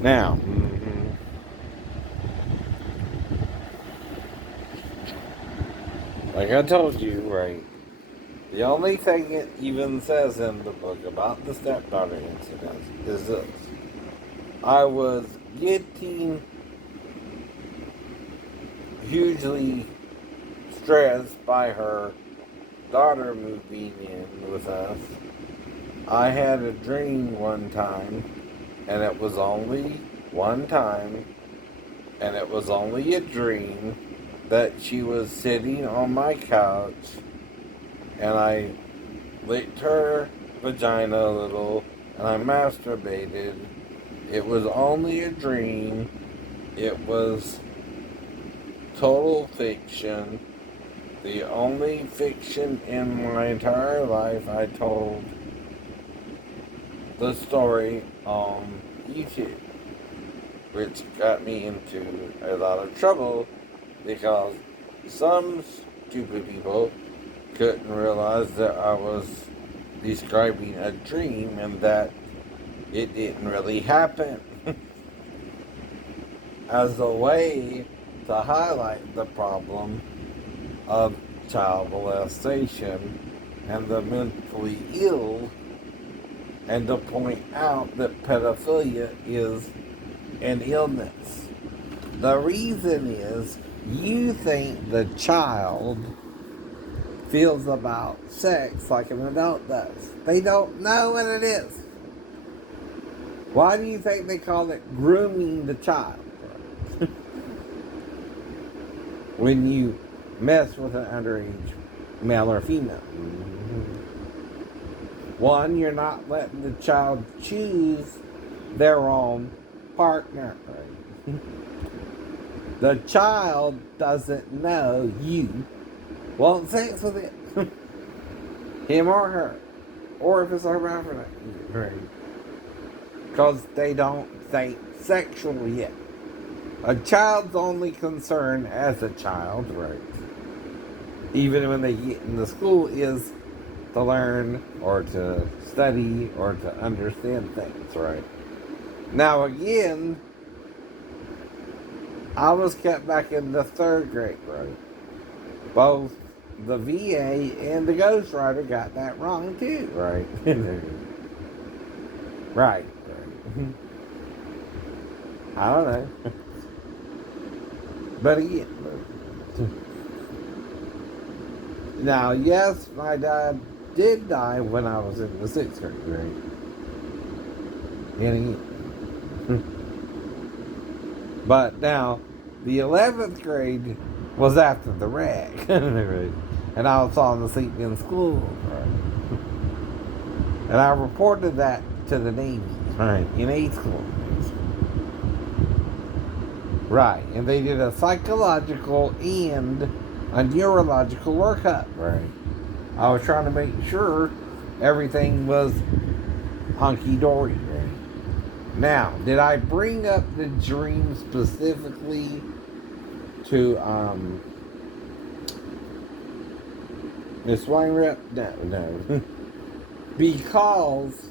Now, like I told you, right, the only thing it even says in the book about the stepdaughter incident is this. I was getting hugely stressed by her daughter moving in with us. I had a dream one time, and it was only one time, and it was only a dream that she was sitting on my couch, and I licked her vagina a little, and I masturbated. It was only a dream. It was total fiction. The only fiction in my entire life. I told the story on YouTube, which got me into a lot of trouble because some stupid people couldn't realize that I was describing a dream and that it didn't really happen as a way to highlight the problem of child molestation and the mentally ill, and to point out that pedophilia is an illness. The reason is you think the child feels about sex like an adult does. They don't know what it is. Why do you think they call it grooming the child? When you mess with an underage male or female. One, you're not letting the child choose their own partner. The child doesn't know you want sex with it. Him or her. Or if it's a hermaphrodite. Because they don't think sexually yet. A child's only concern as a child, right, even when they get into school, is to learn or to study or to understand things, right? Now, again, I was kept back in the third grade, right? Both the VA and the ghostwriter got that wrong, too, right? Right. I don't know. But again, now, yes, my dad did die when I was in the sixth grade, right? And but now, the 11th grade was after the wreck, right? And I was falling asleep in school, right? And I reported that to the Navy, right, in 8th school. Right, and they did a psychological and a neurological workup, right? I was trying to make sure everything was hunky-dory, right? Now, did I bring up the dream specifically to Miss Weinrep? No. Because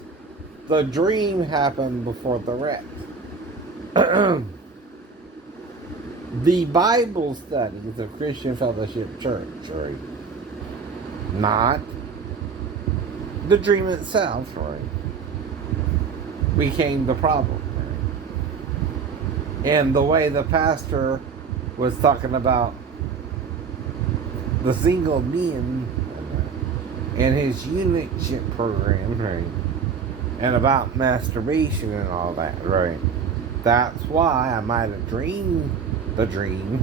the dream happened before the wreck. The Bible studies of Christian Fellowship Church, right? Not the dream itself, right? Became the problem, right? And the way the pastor was talking about the single men and his unitship program, right? And about masturbation and all that, right? That's why I might have dreamed the dream,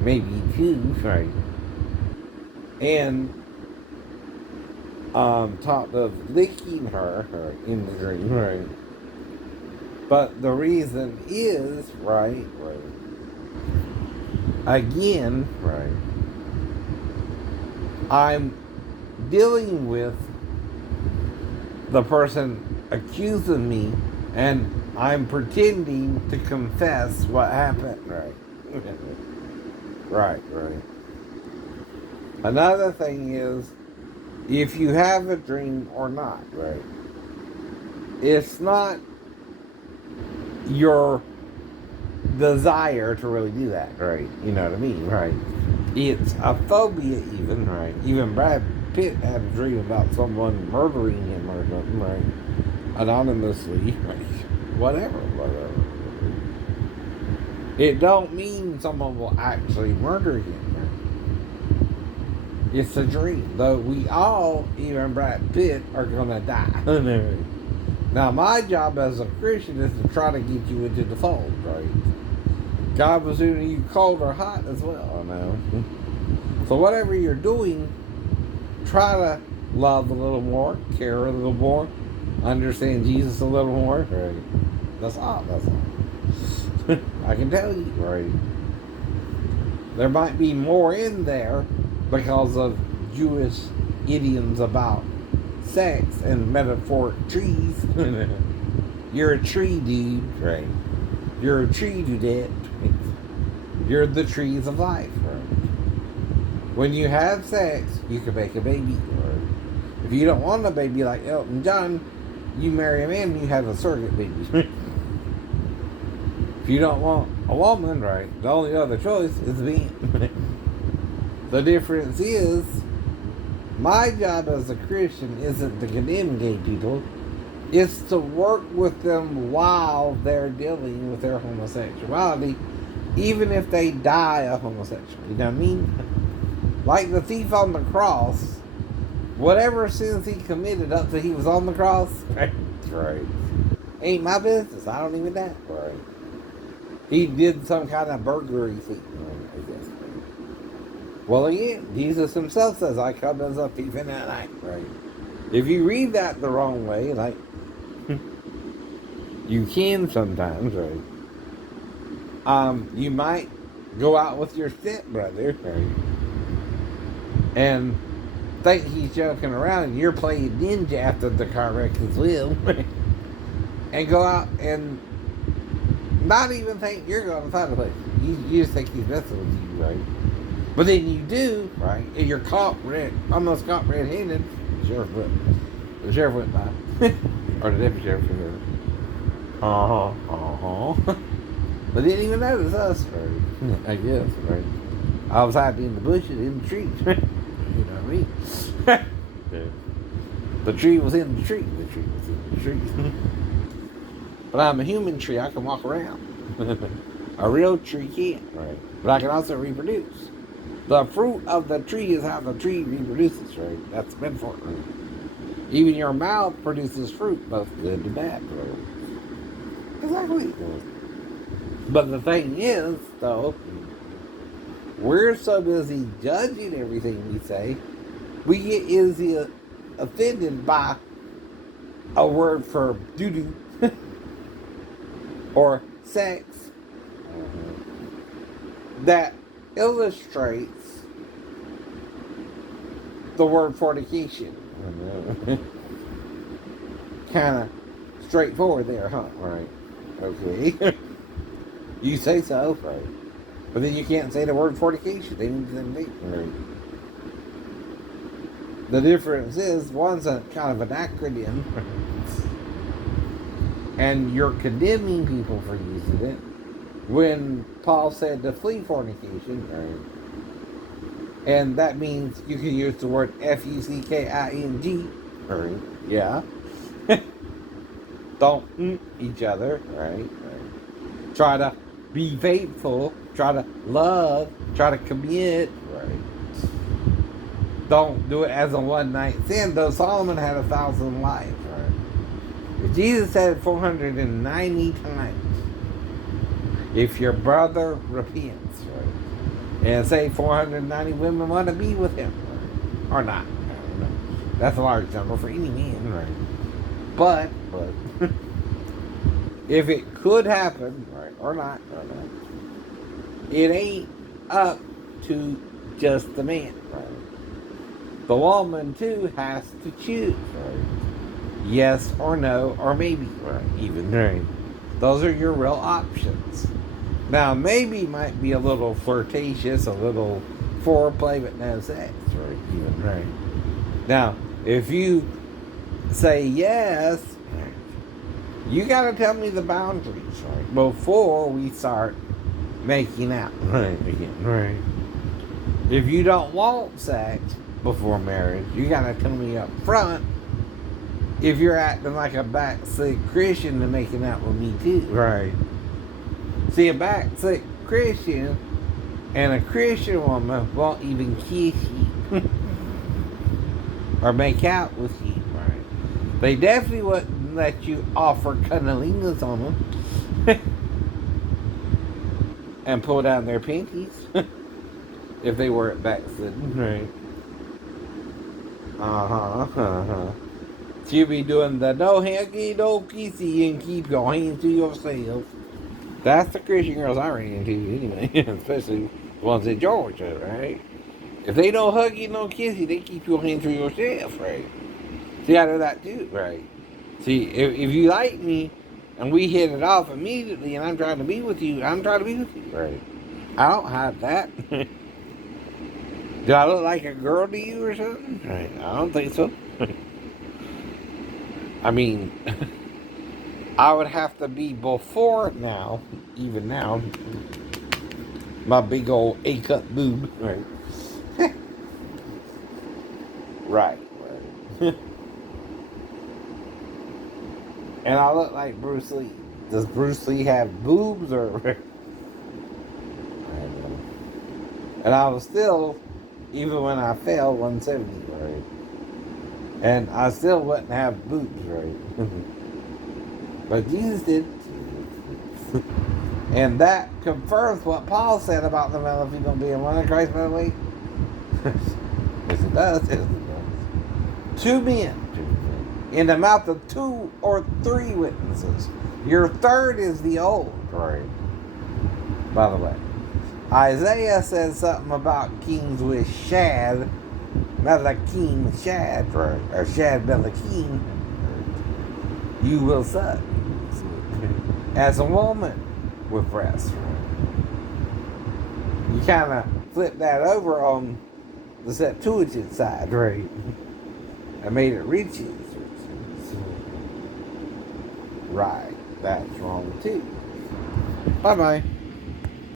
maybe two, right? And talked of licking her in the dream, right? But the reason is, right, again, right, I'm dealing with the person accusing me, and I'm pretending to confess what happened, right? Right. Another thing is, if you have a dream or not, right? It's not your desire to really do that, right? You know what I mean, right? It's a phobia, even, right? Even Brad Pitt had a dream about someone murdering him or something, right? Anonymously, right? Whatever. It don't mean someone will actually murder him, right? It's a dream. Though we all, even Brad Pitt, are gonna die. Now, my job as a Christian is to try to get you into the fold, right? God was doing you cold or hot as well, I know. So whatever you're doing, try to love a little more, care a little more, understand Jesus a little more. Right. That's all. I can tell you, right? There might be more in there because of Jewish idioms about sex and metaphoric trees. You're a tree, dude. Right. You're a tree, dude. You're the trees of life. Right. When you have sex, you can make a baby. Right. If you don't want a baby like Elton John, you marry a man and you have a surrogate baby. If you don't want a woman, right, the only other choice is me. The difference is, my job as a Christian isn't to condemn gay people. It's to work with them while they're dealing with their homosexuality, even if they die a homosexual. You know what I mean? Like the thief on the cross, whatever sins he committed up till he was on the cross, right, ain't my business. I don't even know. Right. He did some kind of burglary thing, I guess. Well, again, Jesus himself says, I come as a thief in the night, right? If you read that the wrong way, like, you can sometimes, right? You might go out with your stepbrother, right? And think he's joking around, and you're playing ninja after the car wreck as well. And go out and not even think you're going to find a place. You just think he's messing with you, right? But then you do, right? And you're almost caught red-handed. The sheriff went by. Or the deputy sheriff. But didn't even notice us, right? I guess, right? I was hiding in the bushes, in the trees. You know what I mean? The tree was in the tree. The tree was in the tree. But I'm a human tree. I can walk around. A real tree can't, right? But I can also reproduce. The fruit of the tree is how the tree reproduces, right? That's the metaphor, right? Even your mouth produces fruit, both good and bad, right? Exactly. But the thing is, though, we're so busy judging everything we say, we get easily offended by a word for doo-doo or sex that illustrates the word fornication. Kind of straightforward there, huh? Right. Okay. You say so, right? But then you can't say the word fornication. They mean the same thing, right? The difference is one's a kind of an acronym, and you're condemning people for using it. When Paul said to flee fornication, right? And that means you can use the word F-U-C-K-I-N-G, right? Yeah. Don't each other, right? Try to be faithful, try to love, try to commit, right? Don't do it as a one-night stand, though Solomon had 1,000 wives, right? Jesus said it 490 times. If your brother repents, right? And say 490 women want to be with him, right? Or not. I don't know. That's a large number for any man, right? But if it could happen, right, or not, it ain't up to just the man, right? The woman, too, has to choose, right? Yes or no, or maybe, right? Even, right? Those are your real options. Now, maybe might be a little flirtatious, a little foreplay, but no sex, right? Even, right? Now, if you say yes, You gotta tell me the boundaries, right? Before we start making out. Right, again, right. If you don't want sex before marriage, you gotta tell me up front if you're acting like a backslid Christian and making out with me too. Right. See, a backslid Christian and a Christian woman won't even kiss you or make out with you. Right. They definitely wouldn't let you offer cunnilingus on them and pull down their panties if they weren't backslidden. Right. So you be doing the no hanky, no kissy, and keep your hands to yourself. That's the Christian girls I ran into anyway, especially the ones in Georgia, right? If they don't hug you, no kiss you, they keep your hands to yourself, right? See, I do that too, right? See, if you like me and we hit it off immediately and I'm trying to be with you, I'm trying to be with you, right? I don't hide that. Do I look like a girl to you or something? Right? I don't think so. I mean, I would have to be before now, even now, my big old A-cut boob, right? Right. And I look like Bruce Lee. Does Bruce Lee have boobs or? I don't know. And I was still, even when I fell, 170, right? And I still wouldn't have boobs, right? But Jesus did. And that confirms what Paul said about the male if he's going to be in one of Christ, by the way. Yes, it does. Yes, it does. 2 men in the mouth of 2 or 3 witnesses. Your third is the old, right? By the way, Isaiah says something about kings with Shad, Malakim Shad, right? Or Shad Malakim. You will suck as a woman with breasts. You kind of flip that over on the Septuagint side, right? I made it riches. Right, that's wrong too. Bye bye.